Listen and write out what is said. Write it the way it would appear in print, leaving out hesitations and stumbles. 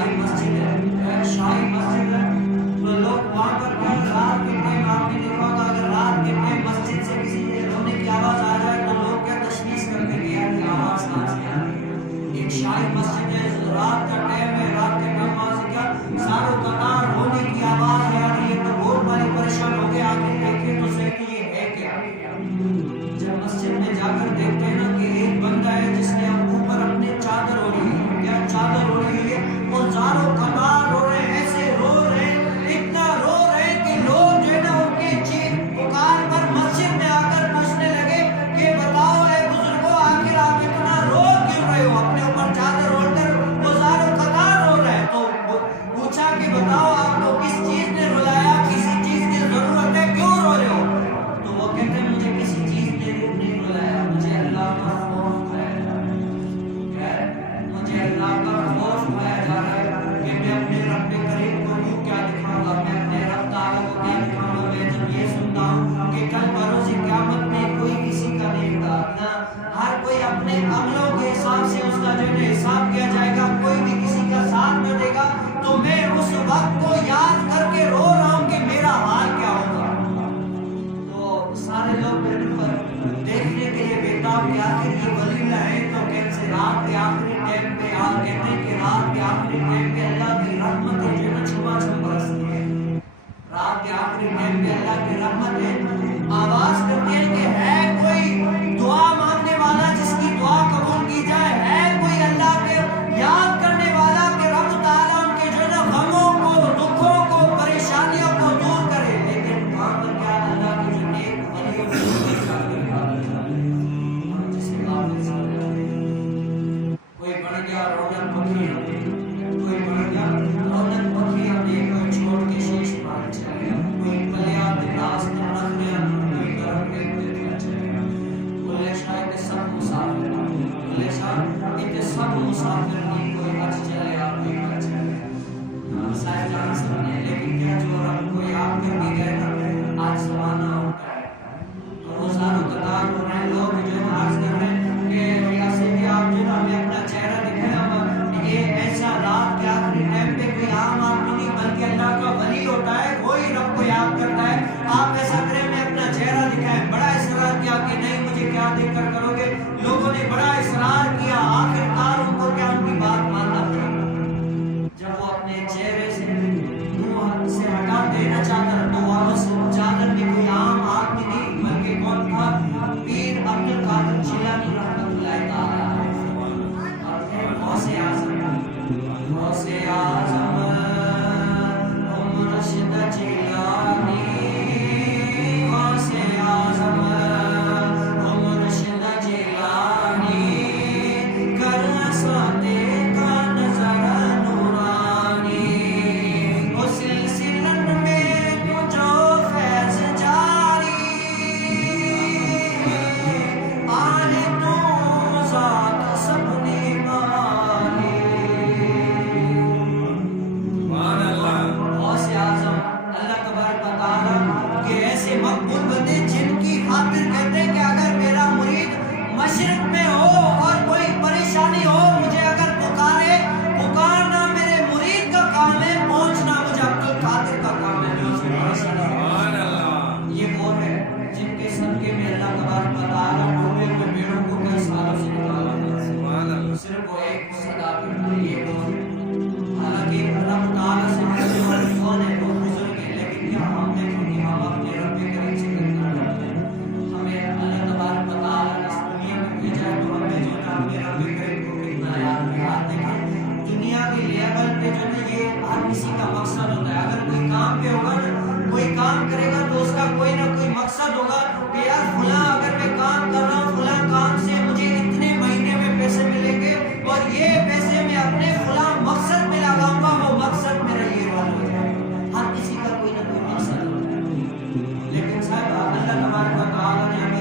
شاہی مسجد ہے، شاہی مسجد ہے، تو لوگ وہاں پر رات کے ٹائم آپ نے دیکھا ہوگا اگر رات کے ٹائم مسجد سے کسی رونے کی آواز آ جائے تو لوگ کیا تشخیص کرتے ہیں کہ یار یہ آواز کہاں سے آ رہی ہے. ایک شاہی مسجد ہے، رات کا ٹائم ہے، رات کے ٹائم وہاں سے کیا ساروں قطار رونے کی آواز آ رہی ہے. تو بہت بڑی پریشان ہو گئے آگے دیکھے تو صحیح کہ یہ ہے کیا. جب مسجد میں جا کر دیکھتے ہیں نا کہ ایک بندہ ہے جس نے اوپر اپنے چادر اوڑھی ہے، کیا چادر اوڑھی ہوئی ہے، اور زاروں قطار رو رہے ہیں، ایسے رو رہے ہیں، اتنا رو رہے ہیں کہ لوگ جو ہے نا ان کے چیخ پکار پر مسجد میں آ کر پوچھنے لگے کہ بتاؤ اے بزرگوں آخر آپ اتنا رو کیوں رہے ہو، اپنے اوپر چادر اوڑھ کر وہ زاروں قطار رو رہے ہیں. تو پوچھا کہ بتاؤ آپ کو کس چیز نے رلایا، کسی چیز کی ضرورت ہے، کیوں رو رہے ہو. تو وہ کہتے ہیں مجھے کسی چیز نے نہیں رلایا، مجھے اللہ کا خوف کھایا جا رہا ہے، مجھے اللہ کا خوف کھایا جا رہا ہے کہ میں اپنے رب کریم کو یوں کیا دکھاؤں گا، میں اپنے رب تعالیٰ کو کیا دکھاؤں گا. میں جب یہ سنتا ہوں کہ کل بروز قیامت میں کوئی کسی کا نہیں ہوگا، نہ ہر کوئی اپنے عملوں کے حساب سے اس کا جو ہے حساب کیا جائے گا، کوئی بھی کسی کا ساتھ نہ دے گا، تو میں اس وقت کو یاد کر کے رو رہا ہوں کہ میرا حال کیا ہوگا. تو سارے لوگ میرے پر دیکھنے کے لیے بےتاب کہ آخر یہ ولی ہے. تو کہتے ہیں رات کے آخری ٹائم پہ کہتے ہیں کہ رات کے آخری ٹائم پہ اللہ کی رحمت ہے جو ہے چھپا چھپ برستی ہے. رات کے آخری ٹائم پہ اللہ کی رحمت ہے، آواز کرتی ہے کہ ہے کوئی دعا مانگنے والا جس کی دعا قبول کی جائے، ہے کوئی اللہ کے یاد کرنے والا کہ رب تعالیٰ ان کے جو ہے نا غموں کو، دکھوں کو، پریشانیوں کو دور کرے. لیکن وہاں پر کیا اللہ کے جو نیک ولیوں کوئی بڑھ گیا رونق پکھی، کوئی بڑھ گیا رونق پکھی اپنے کو چھوڑ کے شیش مار چلا گیا، کوئی پلیا دراز نہ رکھ گیا، کوئی گرم میں دیا چلا گیا. بولے شاید سب مسافر، بولے شاید سب مسافر نہیں، کوئی حج چلے گا، کوئی حج چلے گا. شاید جان سکتے، لیکن کیا جو رب کو یاد کر کے گئے نا آج زمانہ ہوتا ہے. تو وہ ساروں قطار ہو رہے ہیں، لوگ جو ہے عرض کر رہے ہیں کہ ریاست کے آپ جو ہے ہمیں اپنا چہرہ دکھائیں. یہ ایسا رات کے آخری ٹائم پہ کوئی عام آدمی نہیں بلکہ اللہ کا ولی ہوتا ہے، وہی رب کو یاد کرتا ہے. آپ ایسا کریں میں اپنا چہرہ دکھائیں. بڑا اصرار کیا کہ نہیں مجھے کیا دیکھ کر کرو گے. لوگوں نے بڑا اصرار کیا، آخر کار ان کو کیا ان کی بات ماننا پڑا. جب وہ اپنے چہرے سے منہ سے ہٹا دینا چاہتا تو واپس چادر میں کوئی عام آدمی نہیں بلکہ کون تھا، پیر عبد القادر جیلانی رحمۃ اللہ تعالیٰ غوث اعظم، غوث اعظم مرشد جیلانی، غوث اعظم مرشد جیلانی، کر ساتے کا نظر نورانی، اس سلسلن میں جو فیض جاری، آنے تو ذات سب نے مانی. غوث اعظم اللہ تبارک و تعالیٰ کے ایسے مقبول بندے جن کی خاطر کہتے ہیں کہ اگر میرا مرید مشرق میں ہو اور کوئی پریشانی ہو مجھے اگر پکارے، پکارنا میرے مرید کا کام ہے، پہنچنا مجھے عبد القادر کا کام ہے. جو اس کی پریشانی ہے یہ وہ ہے جن کے صدقے میں اللہ تبارک و تعالیٰ ڈوبے ہوئے بیڑوں کو کئی سالوں سے نکالا. صرف وہ ایک صدا کرتا ہے، یہ وہ ہے. حالانکہ رب تعالیٰ سے ملنے والے کون ہے، وہ بزرگ ہے، لیکن کیا ہم دیکھیں کہ ہم اپنے رب کریم سے کرنا کرتے ہیں. ہمیں اللہ تبارک و تعالیٰ نے اس دنیا میں بھیجا ہے تو ہمیں جو ہے اپنے رب کریم کو کتنا یاد دیکھیں. دنیا کے لیول پہ جو ہے یہ ہر کسی کا مقصد ہوتا ہے. اگر کوئی کام پہ ہوگا نا، کوئی کام کرے گا تو اس کا کوئی نہ کوئی مقصد ہوگا کہ یار فلاں اگر میں کام کر رہا ہوں، فلاں کام سے مجھے اتنے مہینے میں پیسے ملیں گے اور یہ پیسے میں اپنے فلاں مقصد میں لگاؤں گا، وہ مقصد میرا یہ والا ہو جائے گا. ہر کسی کا کوئی نہ کوئی مقصد ہوتا ہے. لیکن صاحب اللہ تبارک و تعالیٰ نے